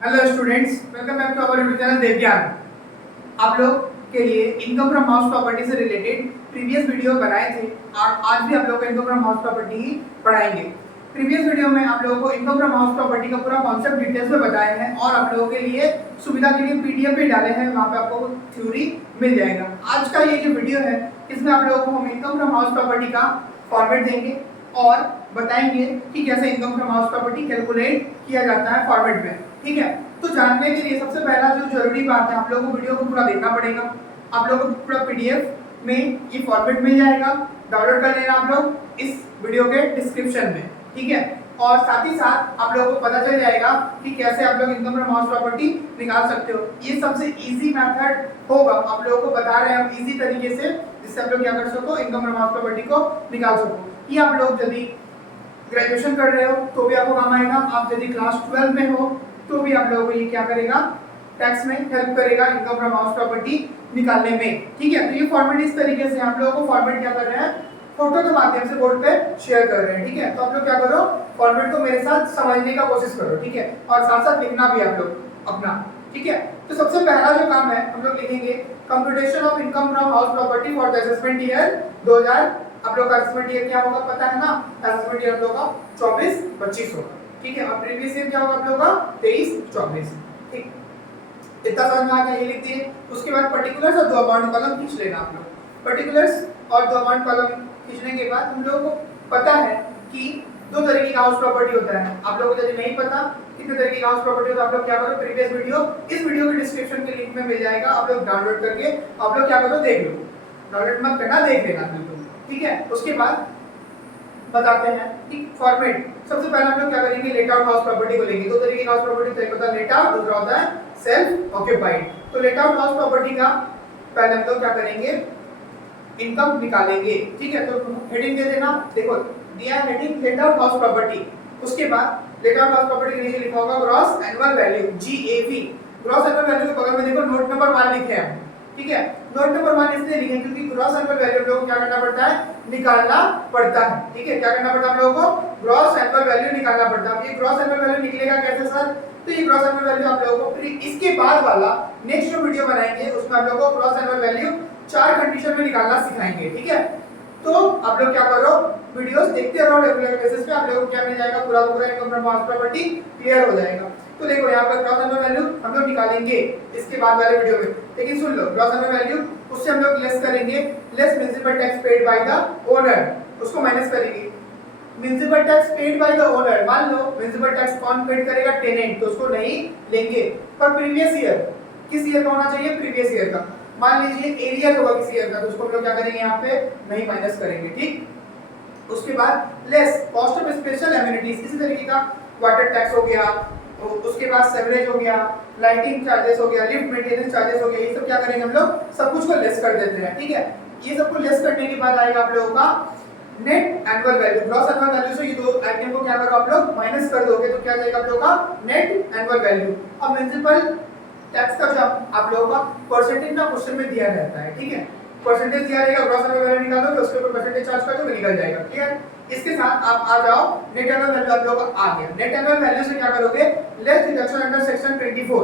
Hello students, welcome back to our YouTube channel Devgyan. आप लोग के लिए इनकम फ्रॉम हाउस प्रॉपर्टी से रिलेटेड प्रीवियस वीडियो बनाए थे और आज भी आप लोगों को इनकम फ्रॉम हाउस प्रॉपर्टी ही पढ़ाएंगे। प्रीवियस वीडियो में आप लोगों को इनकम फ्रॉम हाउस प्रॉपर्टी का पूरा कॉन्सेप्ट डिटेल्स में बताए हैं और आप लोगों के लिए सुविधा के लिए पीडीएफ भी डाले हैं, वहाँ पे आपको थ्योरी मिल जाएगा। आज का ये जो वीडियो है इसमें आप लोगों को हम इनकम फ्रॉम हाउस प्रॉपर्टी का फॉर्मेट देंगे और बताएंगे कि कैसे income from house property calculate किया जाता है फॉर्मेट में। ठीक है, तो जानने के लिए सबसे पहला जो जरूरी बात है, आप लोगों को वीडियो को पूरा देखना पड़ेगा। आप लोगों को पूरा पीडीएफ में ये फॉर्मेट मिल जाएगा, डाउनलोड कर लेना आप लोग इस वीडियो के डिस्क्रिप्शन में। ठीक है, और साथ ही साथ आप लोगों को पता चल जाएगा कि कैसे आप लोग इनकम फ्रॉम हाउस प्रॉपर्टी निकाल सकते हो। ये सबसे इजी मेथड होगा, आप लोगों को बता रहे हैं हम इजी तरीके से, जिससे आप लोग क्या कर सको, इनकम फ्रॉम हाउस प्रॉपर्टी को निकाल सको। ये आप लोग यदि ग्रेजुएशन कर रहे हो तो भी आपको काम आएगा, आप यदि क्लास 12 में हो तो भी आप लोगों को ये क्या करेगा, टैक्स में हेल्प करेगा इनकम फ्रॉम हाउस प्रॉपर्टी निकालने में। ठीक है, तो ये फॉर्मेट इस तरीके से आप लोगों को फॉर्मेट क्या कर रहे हैं, फोटो के माध्यम से बोर्ड पे शेयर कर रहे हैं। ठीक है, तो आप लोग क्या करो, फॉर्मेट को मेरे साथ समझने का कोशिश करो। ठीक है, और साथ साथ लिखना भी आप लोग अपना। ठीक है, तो सबसे पहला जो काम है हम लोग लिखेंगे computation of income from house property for the assessment year 2000। आप लोग का असेसमेंट ईयर क्या होगा पता है ना, असेसमेंट ईयर हम लोग का 24-25 होगा। ठीक है, और प्रीवियस ईयर क्या होगा आप लोगों का 23-24। ठीक, इतना समझ में आ गया, ये लिख दिए। उसके बाद पर्टिकुलर्स और दो अमाउंट कॉलम खींच लेना आप लोग। पर्टिकुलर्स और दो अमाउंट कॉलम खींचने के बाद हम लोगों को पता है कि दो तरीके का हाउस प्रॉपर्टी होता है। आप लोगों को यदि नहीं पता कितने तरीके का हाउस प्रॉपर्टी होता है, आप लोग क्या करो, प्रीवियस वीडियो इस वीडियो के डिस्क्रिप्शन के लिंक में मिल जाएगा, आप लोग डाउनलोड करके आप लोग क्या करो, देख लो। डाउनलोड मत करना, देख लेना बिल्कुल। ठीक है, उसके बाद बताते हैं कि फॉर्मेट। सबसे पहले हम लोग क्या करेंगे, लेट आउट हाउस प्रॉपर्टी को लेंगे। दो तरीके का हाउस प्रॉपर्टी होता है, एक होता है लेट आउट, दूसरा होता है सेल्फ ऑक्यूपाइड। तो लेट आउट हाउस प्रॉपर्टी का पहले हम लोग क्या करेंगे, इनकम निकालेंगे। ठीक है, तो हेडिंग दे देना, देखो दिया heading let out house property. उसके बाद लेट आउट हाउस प्रॉपर्टी के नीचे लिखा होगा gross annual value, GAV. Gross annual value के बगल में देखो नोट नंबर 1 लिखे हैं। ठीक है, नोट नंबर 1 इसलिए लिखे क्योंकि ग्रॉस एनुअल वैल्यू लोगों को क्या करना पड़ता है, निकालना पड़ता है। ठीक है, क्या करना पड़ता है हम लोगों को, ग्रॉस एनुअल वैल्यू निकालना पड़ता है। ये ग्रॉस एनुअल वैल्यू निकलेगा कैसे सर, तो ये ग्रॉस एनुअल वैल्यू आप लोगों को फिर इसके बाद वाला नेक्स्ट जो वीडियो बनाएंगे उसमें आप लोगों को ग्रॉस एनुअल वैल्यू 4 कंडीशन में निकालना सिखाएंगे। ठीक है, तो आप लोग क्या करो, वीडियोस देखते रहो रेगुलर बेसिस पे, आप लोगों को क्या मिल जाएगा, पूरा पूरा income from house property clear हो जाएगा। तो देखो यहाँ पर ग्रॉस एनुअल वैल्यू हम लोग निकालेंगे इसके बाद वाले वीडियो में, लेकिन सुन लो ग्रॉस एनुअल वैल्यू उससे हम लोग लेस करेंगे, less municipal tax paid by the owner, उसको माइनस करेंगे। Municipal tax paid by the owner, मान लो म्युनिसिपल टैक्स कौन पेड करेगा, टेनेंट, तो उसको नहीं लेंगे। पर प्रीवियस ईयर, किस ईयर का होना चाहिए, प्रीवियस ईयर का। मान लीजिए एरिया होगा किसी ईयर का, तो उसको हम लोग क्या करेंगे, यहाँ पे नहीं माइनस करेंगे। ठीक, उसके बाद less cost of special amenities, इसी तरीके का वाटर टैक्स हो गया, उसके बाद सेवरेज हो गया, लाइटिंग चार्जेस हो गया, लिफ्ट मेंटेनेंस चार्जेस हो गया, ये सब क्या करेंगे हम लोग, सब कुछ को लेस कर देते हैं। ठीक है, ये सब को लेस करने के बाद आएगा आप लोगों का net annual value. Gross annual value से ये दो आइटम को क्या करो आप लोग, माइनस कर दोगे तो क्या जाएगा आप लोगों का नेट एनुअल वैल्यू। अब म्युनिसिपल टैक्स का जो आप लोगों का परसेंटेज ना क्वेश्चन में दिया रहता है। ठीक है, परसेंटेज दिया रहेगा, ग्रॉस एनुअल वैल्यू निकालोगे उसके ऊपर परसेंटेज चार्ज कर दोगे, निकल जाएगा। ठीक है, इसके साथ आप आ जाओ, नेट एनुअल वैल्यू आप लोगों का आ गया। नेट एनुअल वैल्यू से क्या करोगे, लेस डिडक्शन अंडर सेक्शन 24।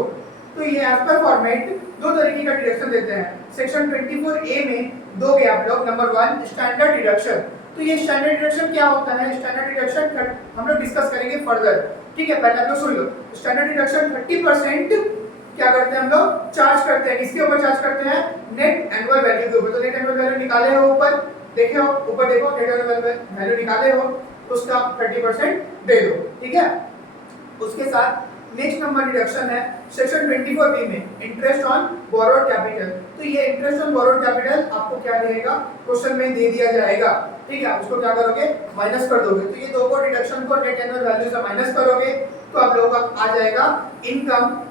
तो ये एज पर फॉर्मेट दो तरीके का डिडक्शन देते हैं। सेक्शन 24 ए में दोगे आप लोग नंबर 1 स्टैंडर्ड डिडक्शन। तो ये स्टैंडर्ड डिडक्शन क्या होता है, स्टैंडर्ड डिडक्शन हम लोग डिस्कस करेंगे फर्दर। ठीक है, पहले आप लोग सुन लो, स्टैंडर्ड डिडक्शन 30% क्या करते हैं हम लोग, चार्ज करते हैं। किसके ऊपर चार्ज करते हैं, नेट एनुअल वैल्यू के ऊपर। तो नेट एनुअल वैल्यू निकाले हो, ऊपर देखे हो, ऊपर देखो नेट एनुअल वैल्यू निकाले हो, उसका 30% दे दो। ठीक है, उसके साथ नेक्स्ट नंबर डिडक्शन है सेक्शन 24 बी में इंटरेस्ट ऑन बोरोड कैपिटल। तो ये इंटरेस्ट ऑन बोरोड कैपिटल आपको क्या रहेगा, क्वेश्चन में दे दिया जाएगा। ठीक है, उसको क्या करोगे, माइनस कर दोगे। तो ये दो को डिडक्शन को नेट एनुअल वैल्यू से माइनस करोगे तो आप लोगों का आ जाएगा income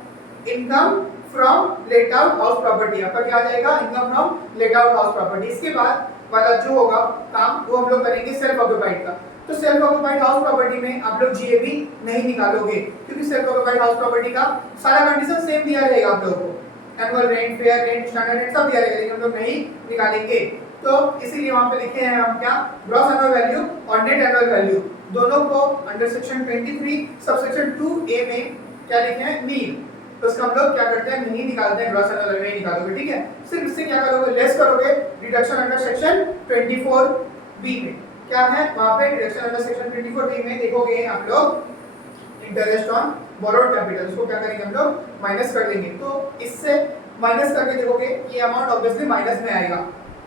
from let out house property. आपका क्या आ जाएगा, income from let out house property. इसके बाद वाला जो होगा काम वो हम लोग करेंगे सेल्फ ऑक्यूपाइड का। तो सेल्फ ऑक्यूपाइड हाउस प्रॉपर्टी में आप लोग जीएबी नहीं निकालोगे, क्योंकि सेल्फ ऑक्यूपाइड हाउस प्रॉपर्टी का सारा कंडीशन सेम दिया रहेगा आप लोगों को, annual rent, fair rent, standard rent सब दिया रहेगा, लेकिन हम लोग नहीं निकालेंगे। तो इसीलिए वहां पे लिखे हैं हम क्या, ग्रॉस एनुअल वैल्यू और नेट एनुअल वैल्यू दोनों को अंडर सेक्शन 23 सबसेक्शन 2 ए में क्या लिखे हैं, नीड, तो उसका हम लोग क्या करते हैं, नहीं निकालते हैं, ग्रॉस एनुअल वैल्यू नहीं निकालोगे, ठीक है। सिर्फ इससे क्या करोगे, लेस करोगे डिडक्शन अंडर सेक्शन 24B में, क्या है वहां पे डिडक्शन अंडर सेक्शन 24B में देखोगे आप लोग इंटरेस्ट ऑन बोरोड कैपिटल, उसको क्या करेंगे हम लोग, माइनस कर देंगे। तो इससे माइनस करके देखोगे ये अमाउंट ऑब्वियसली माइनस में आएगा,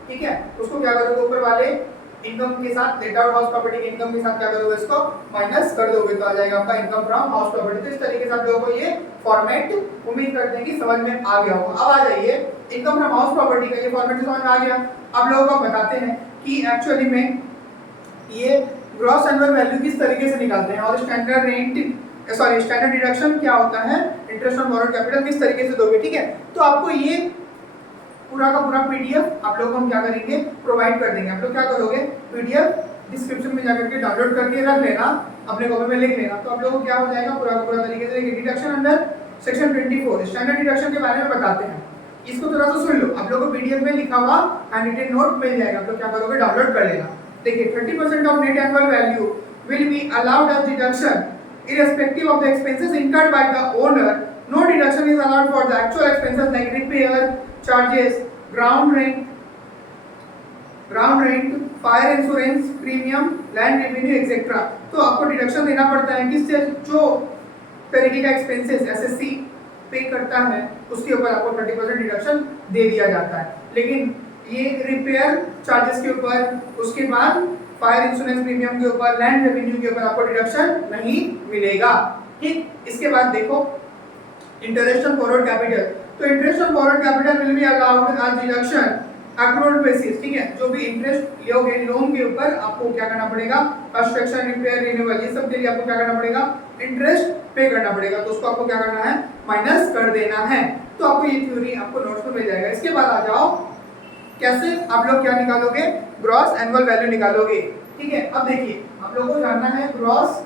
ठीक है। उसको क्या करोगे, ऊपर वाले इनकम के साथ, लेट आउट हाउस प्रॉपर्टी के इनकम के साथ क्या करोगे, इसको माइनस कर दोगे, तो आ जाएगा आपका इनकम फ्रॉम हाउस प्रॉपर्टी। तो इस तरीके से आप लोगों को ये फॉर्मेट उम्मीद करते हैं कि समझ में आ गया होगा। अब आ जाइए इनकम फ्रॉम हाउस प्रॉपर्टी का ये फॉर्मेट समझ में आ गया। अब लोगों को बताते हैं कि एक्चुअली में ये ग्रॉस एनुअल वैल्यू किस तरीके से निकालते हैं और स्टैंडर्ड रेंट स्टैंडर्ड डिडक्शन क्या होता है, इंटरेस्ट ऑन बोरोड कैपिटल किस तरीके से दोगे, ठीक है। तो आपको ये पूरा का पूरा पीडीएफ आप लोगों को हम क्या करेंगे, प्रोवाइड कर देंगे। आप लोग क्या करोगे, पीडीएफ डिस्क्रिप्शन में जाकर के डाउनलोड करके रख लेना, अपने कॉपी में लिख लेना, तो आप लोगों को क्या हो जाएगा, पूरा का पूरा तरीके से deduction under section 24 standard deduction के बारे में बताते हैं। इसको थोड़ा सा सुन लो, आप लोगों को पीडीएफ में लिखा हुआ हैंडरिटन नोट मिल जाएगा, आप लोग क्या करोगे, डाउनलोड कर लेना। देखिए 30% of net annual value will be allowed as deduction irrespective of the expenses incurred by the owner. No deduction is allowed for the actual expenses like repair charges, ground rent, fire insurance premium, land revenue etc. तो आपको deduction देना पड़ता है किससे, जो तरीके का expenses SSC पे करता है उसके ऊपर आपको 30% डिडक्शन दे दिया जाता है। लेकिन ये रिपेयर चार्जेस के ऊपर, उसके बाद फायर इंश्योरेंस प्रीमियम के ऊपर, लैंड रेवेन्यू के ऊपर आपको डिडक्शन नहीं मिलेगा, ठीक। इसके बाद देखो इंटरेस्ट ऑन बोरोड कैपिटल, तो interest on borrowed capital will be allowed as deduction accrued basis, ठीक है। जो भी इंटरेस्ट लोगे लोन के ऊपर आपको क्या करना पड़ेगा, कंस्ट्रक्शन, रिपेयर, रिन्यूअल, ये सब के लिए आपको क्या करना पड़ेगा, इंटरेस्ट पे करना पड़ेगा, तो उसको आपको क्या करना है, माइनस कर देना है। तो आपको ये थ्योरी आपको नोट्स में मिल जाएगा। इसके बाद आ जाओ कैसे आप लोग क्या निकालोगे, ग्रॉस एनुअल वैल्यू निकालोगे, ठीक है। अब देखिए आप लोगों को जानना है ग्रॉस,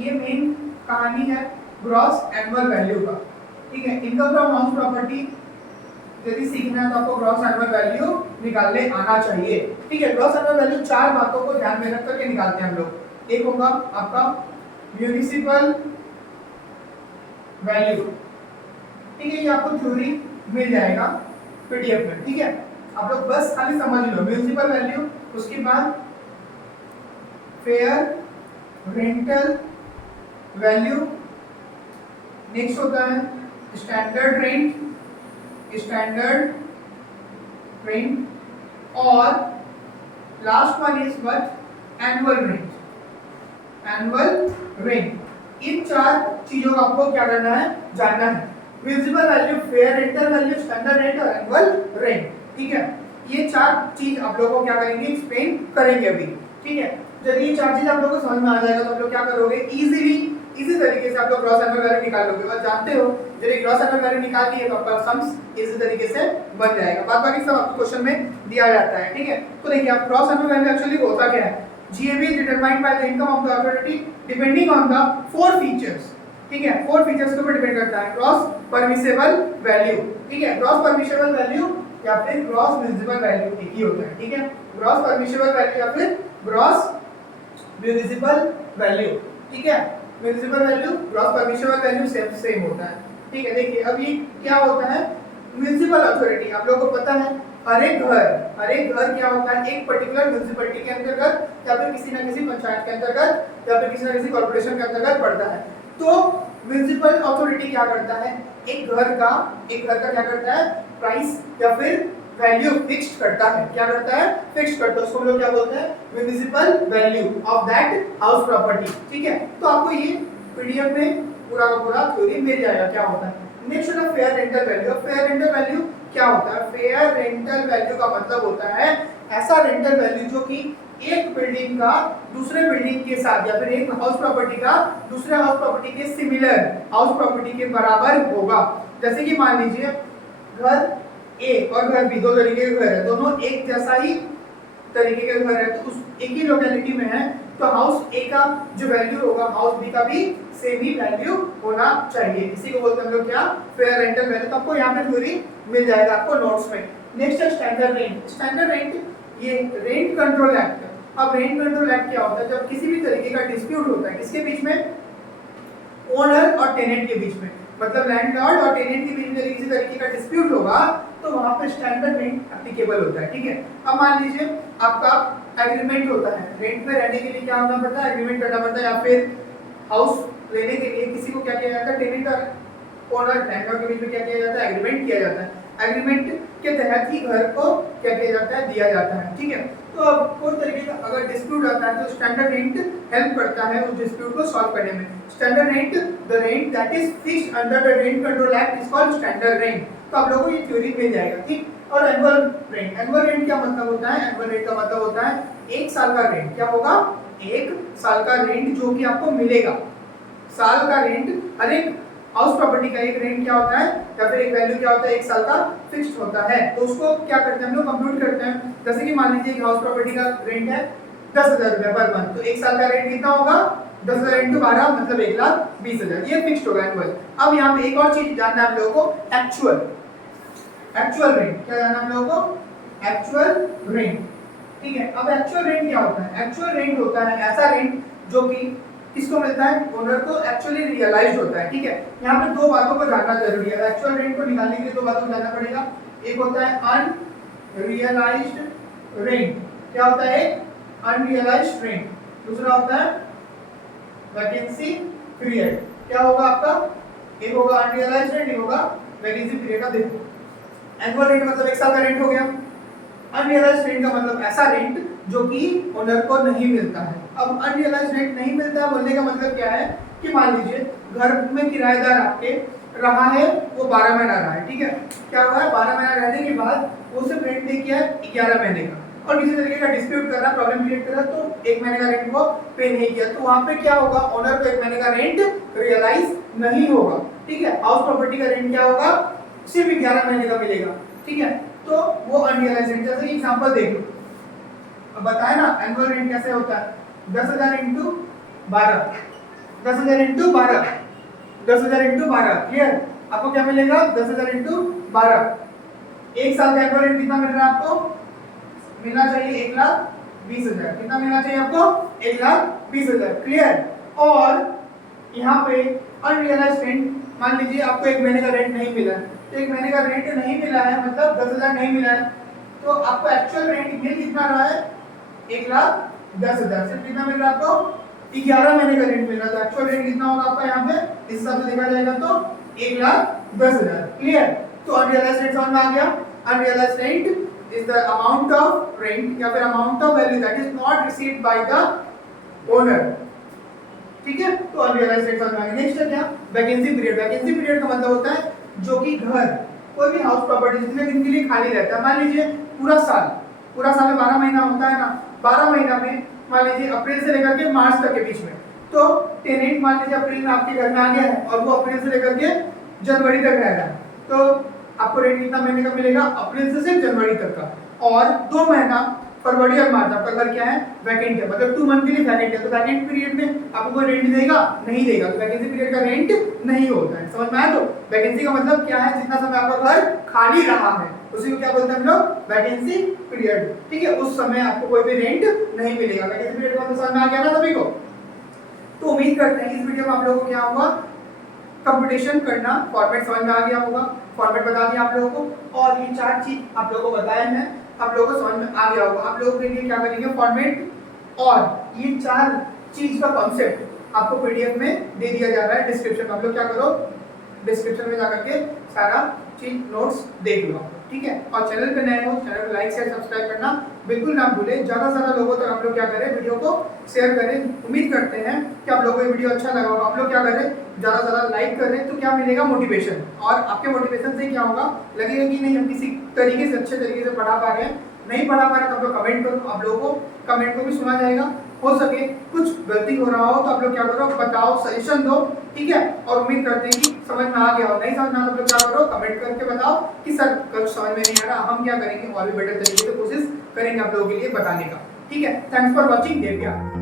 ये मेन कहानी है ग्रॉस एनुअल वैल्यू का, ठीक है। इनकम फ्रॉम हाउस प्रॉपर्टी यदि सीखना है तो आपको ग्रॉस एनुअल वैल्यू निकालने आना चाहिए, ठीक है। ग्रॉस एनुअल वैल्यू चार बातों को ध्यान में रख करके निकालते हैं हम लोग। एक होगा आपका म्युनिसिपल वैल्यू, ठीक है, ये आपको थ्योरी मिल जाएगा पीडीएफ में, ठीक है। आप लोग बस खाली समझ लो म्युनिसिपल वैल्यू, उसके बाद फेयर रेंटल वैल्यू, नेक्स्ट होता है स्टैंडर्ड रेंट और last one is what, annual rent. इन चार चीजों का आपको क्या करना है, जानना है। Municipal value, fair rental value, standard rent और एनुअल रेंट, ठीक है। ये चार चीज आप लोगों को क्या करेंगे, एक्सप्लेन करेंगे अभी, ठीक है। जब ये चार चीज आप लोगों को समझ में आ जाएगा तो आप लोग क्या करोगे, इजी तरीके से आप लोग ग्रॉस एनुअल वैल्यू निकाल लोगे। और जानते हो जब ये ग्रॉस एनुअल वैल्यू निकाल लिए तो आपका सम्स इजी तरीके से बन जाएगा। बाकी सब आपको क्वेश्चन में दिया जाता है, ठीक है। तो देखिए आप ग्रॉस एनुअल वैल्यू एक्चुअली होता क्या है, GAV is determined by the income of the authority depending on the four features, ठीक है। फोर फीचर्स के ऊपर डिपेंड करता है। ग्रॉस परमिसेबल वैल्यू, ठीक है, ग्रॉस परमिसेबल वैल्यू या फिर ग्रॉस म्युनिसिपल वैल्यू एक ही होता है, ठीक है। ग्रॉस परमिसेबल वैल्यू या फिर ग्रॉस म्युनिसिपल वैल्यू, ठीक है। Municipal value, gross permissible value same होता है, ठीक है। देखिए अब ये क्या होता है, म्युनिसिपल अथॉरिटी, आप लोगों को पता है हर एक घर क्या होता है, एक पर्टिकुलर म्युनिसिपैलिटी के अंतर्गत या फिर किसी ना किसी पंचायत के अंतर्गत या फिर किसी ना किसी कॉर्पोरेशन के अंतर्गत पड़ता है। तो म्युनिसिपल अथॉरिटी क्या करता है, एक घर का क्या करता है, प्राइस या फिर वैल्यू फिक्स्ड करता है, क्या करता है, फिक्स्ड करता है। उसको हम लोग क्या बोलते हैं, municipal value of that house property, ठीक है। तो आपको ये पीडीएफ में पूरा का पूरा थ्योरी मिल जाएगा क्या होता है। नेक्स्ट है fair rental value. Fair rental value क्या होता है, फेयर रेंटल वैल्यू का मतलब होता है ऐसा रेंटल वैल्यू जो कि एक बिल्डिंग का दूसरे बिल्डिंग के साथ या फिर एक हाउस प्रॉपर्टी का दूसरे हाउस प्रॉपर्टी के सिमिलर हाउस प्रॉपर्टी के बराबर होगा। जैसे कि मान लीजिए घर ए और घर बी, दो तरीके के घर है, दोनों एक जैसा ही तरीके के घर है, तो उस एक ही लोकेलिटी में है, तो हाउस ए का जो वैल्यू होगा हाउस बी का भी सेम ही वैल्यू होना चाहिए। इसी को बोलते हैं हम लोग क्या, फेयर रेंटल वैल्यू। तो आपको यहाँ पे थ्योरी मिल जाएगा आपको नोट्स में। नेक्स्ट है स्टैंडर्ड रेंट। स्टैंडर्ड रेंट ये रेंट कंट्रोल एक्ट। अब रेंट कंट्रोल एक्ट क्या होता है, जब किसी भी तरीके का डिस्प्यूट होता है किसके बीच में, ओनर और टेनेंट के बीच में, मतलब लैंडलॉर्ड और टेनेंट के बीच में किसी तरीके का डिस्प्यूट होगा तो वहां पे स्टैंडर्ड रेंट एप्लीकेबल होता है। ठीक है, अब मान लीजिए आपका एग्रीमेंट होता है, रेंट पे रहने के लिए क्या होना पड़ता है, एग्रीमेंट करना पड़ता है, या फिर हाउस लेने के लिए किसी को क्या किया जाता है, टेनेंट और ओनर लैंडलॉर्ड के बीच में क्या किया जाता है, एग्रीमेंट किया जाता है। एग्रीमेंट के तहत ही घर को क्या किया जाता है, दिया जाता है। ठीक है, तो अब कोई तरीके का अगर डिस्प्यूट आता है तो स्टैंडर्ड रेंट हेल्प करता है उस डिस्प्यूट को सॉल्व करने में। Standard rent, the rent that is fixed under the rent control act is called standard rent. तो आप लोगों को ये थ्योरी मिल जाएगा। ठीक, और एनुअल रेंट, एनुअल रेंट क्या मतलब होता है, एनुअल रेंट का मतलब होता है एक साल का रेंट। क्या होगा, एक साल का रेंट जो कि आपको मिलेगा। साल का रेंट, हर एक हाउस प्रॉपर्टी का एक रेंट क्या होता है या फिर एक वैल्यू क्या होता है, एक साल का फिक्स्ड होता है। तो उसको क्या करते हैं हम लोग, कंप्यूट करते हैं। जैसे कि मान लीजिए एक हाउस प्रॉपर्टी का रेंट है 10,000 रुपए पर मंथ, तो एक साल का रेंट कितना होगा, 10,000 इंटू 12 मतलब 1,20,000, ये फिक्स्ड होगा एनुअल। अब यहाँ पे एक और चीज जानना है हम लोगों को, एक्चुअल, एक्चुअल रेंट क्या जानना है हम लोगों को, एक्चुअल रेंट। ठीक है, अब एक्चुअल रेंट क्या होता है, एक्चुअल रेंट होता है ऐसा रेंट जो कि किसको मिलता है, ओनर को एक्चुअली रियलाइज्ड होता है। ठीक है, यहाँ पे दो बातों को जानना जरूरी है। एक्चुअल रेंट को निकालने के लिए दो बातों को जानना पड़ेगा। एक होता है अनरियलाइज्ड रेंट, क्या होता है, एक अनरियलाइज्ड रेंट, दूसरा होता है वैकेंसी पीरियड। क्या होगा आपका, एक होगा अनरियलाइज्ड रेंट, एक होगा वैकेंसी पीरियड। का देखो, एनुअल रेंट मतलब एक साल का रेंट हो गया, अनरियलाइज्ड रेंट का मतलब ऐसा रेंट जो कि ओनर को नहीं मिलता है। अब अनरियलाइज्ड रेंट नहीं मिलता है बोलने का मतलब क्या है कि मान लीजिए घर में किराएदार आपके रहा है, वो 12 महीना रहा है। ठीक है, क्या हुआ है, 12 महीना रहने के बाद वो सिर्फ रेंट दे किया 11 महीने का, और किसी तरीके का डिस्प्यूट कर रहा, प्रॉब्लम क्रिएट कर रहा, तो 1 महीने का रेंट वो पे नहीं किया, तो वहां पे क्या होगा, ओनर को 1 महीने का रेंट रियलाइज नहीं होगा। ठीक है, हाउस प्रॉपर्टी का रेंट क्या होगा, सिर्फ 11 महीने का मिलेगा। ठीक है, तो वो अनरियलाइज्ड रेंट। जैसे एग्जांपल देख लो, अब बताया ना एनुअल रेंट कैसे होता है, 10,000 इंटू 12, 10,000 इंटू 12, 10,000 इंटू 12, क्लियर। आपको क्या मिलेगा, 10,000 इंटू 12। एक साल का एनुअल रेंट कितना मिल रहा है आपको, मिलना चाहिए 1,20,000। कितना मिलना चाहिए आपको, 1,20,000, क्लियर। और यहाँ पे अनरियलाइज्ड रेंट, मान लीजिए आपको 1 महीने का रेंट नहीं मिला है, तो 1 महीने का रेंट नहीं मिला है मतलब 10,000 नहीं मिला है, तो आपको एक्चुअल रेंट मिल कितना रहा है, 1,10,000। सिर्फ कितना मिल रहा है आपको, 11 महीने का रेंट मिल रहा है, तो एक्चुअल रेंट कितना होगा आपका यहाँ पे, इस हिसाब से देखा जाएगा तो 1,10,000, क्लियर। तो अनरियलाइज्ड रेंट समझ में आ गया। Unrealised rent is the amount of rent या फिर amount of value that is not received by the owner. ठीक है, तो अनरियलाइज्ड रेंट समझ में आ गया। नेक्स्ट है क्या, वैकेंसी पीरियड। वैकेंसी पीरियड का मतलब होता है जो कि घर, कोई भी हाउस प्रॉपर्टी जितने दिन के लिए खाली रहता है, मान लीजिए पूरा साल में 12 महीना होता है ना, 12 महीना में मान लीजिए अप्रैल से लेकर के मार्च तक के बीच में, तो टेनेंट मान लीजिए अप्रैल में आपके घर में आ गया है और वो अप्रैल से लेकर के जनवरी तक रह रहा है, तो आपको रेंट कितना महीने का मिलेगा, अप्रैल से सिर्फ जनवरी तक का, और 2 महीना फरवरी और मार्च आपका घर क्या है, वैकेंट है, मतलब 2 मंथ के लिए वैकेंट है, तो वैकेंट पीरियड में आपको कोई रेंट देगा नहीं देगा, तो वैकेंसी पीरियड का रेंट नहीं होता है। समझ में आया। तो वैकेंसी का मतलब क्या है, जितना समय आपका घर खाली रहा है उसी को क्या बोलते हैं हम लोग, वैकेंसी पीरियड। ठीक है, उस समय आपको कोई भी रेंट नहीं मिलेगा। वैकेंसी पीरियड का मतलब समझ में आ गया ना सभी को। तो उम्मीद करते हैं इस वीडियो में आप लोगों को क्या होगा, कंप्यूटेशन करना फॉर्मेट समझ में आ गया होगा, फॉर्मेट बता दिया आप लोगों को, और ये 4 चीज आप लोगों को बताए हैं, आप लोगों को समझ में आ गया होगा। आप लोगों के लिए क्या करेंगे, फॉर्मेट और ये 4 चीज का कॉन्सेप्ट आपको पीडीएफ में दे दिया जा रहा है डिस्क्रिप्शन में। आप लोग क्या करो, डिस्क्रिप्शन में जाकर के सारा चीज नोट्स देख लो, ठीक है। और चैनल पे नए हो, चैनल को लाइक शेयर सब्सक्राइब करना बिल्कुल ना भूलें। ज़्यादा से ज़्यादा लोगों तक आप लोग क्या करें, वीडियो को शेयर करें। उम्मीद करते हैं कि आप लोगों को ये वीडियो अच्छा लगा होगा। आप लोग क्या करें, ज़्यादा से ज़्यादा लाइक करें, तो क्या मिलेगा, मोटिवेशन। और आपके मोटिवेशन से क्या होगा, लगेगा कि नहीं हम किसी तरीके से अच्छे तरीके से पढ़ा पा रहे हैं। नहीं पढ़ा पा रहे तो आप लोग कमेंट करो, आप लोगों को कमेंट को भी सुना जाएगा। हो सके कुछ गलती हो रहा हो तो आप लोग क्या करो, बताओ, सजेशन दो, ठीक है। और उम्मीद करते हैं कि समझ में आ गया हो। नहीं समझ में आ तो आप लोग क्या करो, कमेंट करके बताओ कि सर कुछ समझ में नहीं आ रहा, हम क्या करेंगे और भी बेटर तरीके से कोशिश करेंगे आप लोगों के लिए बताने का, ठीक है। थैंक्स फॉर वॉचिंग, देव ज्ञान।